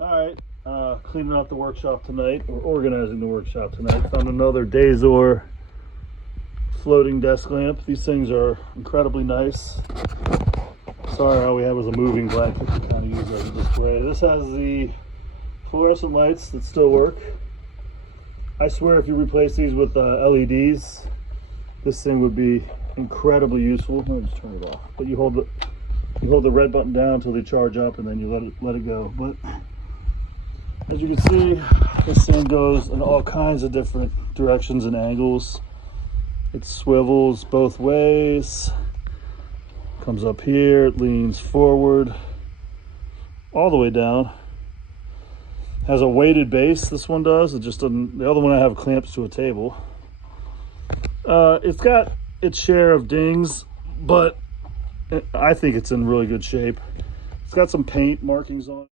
All right, cleaning out the workshop tonight, or organizing the workshop tonight. Found another Dazor floating desk lamp. These things are incredibly nice. Sorry, all we had was a moving blanket to kind of use as a display. This has the fluorescent lights that still work. I swear if you replace these with LEDs, this thing would be incredibly useful. Let me just turn it off. But you hold the red button down until they charge up, and then you let it go. But as you can see, this thing goes in all kinds of different directions and angles. It swivels both ways, comes up here, it leans forward, all the way down. Has a weighted base, this one does. It just doesn't, the other one I have clamps to a table. It's got its share of dings, but I think it's in really good shape. It's got some paint markings on it.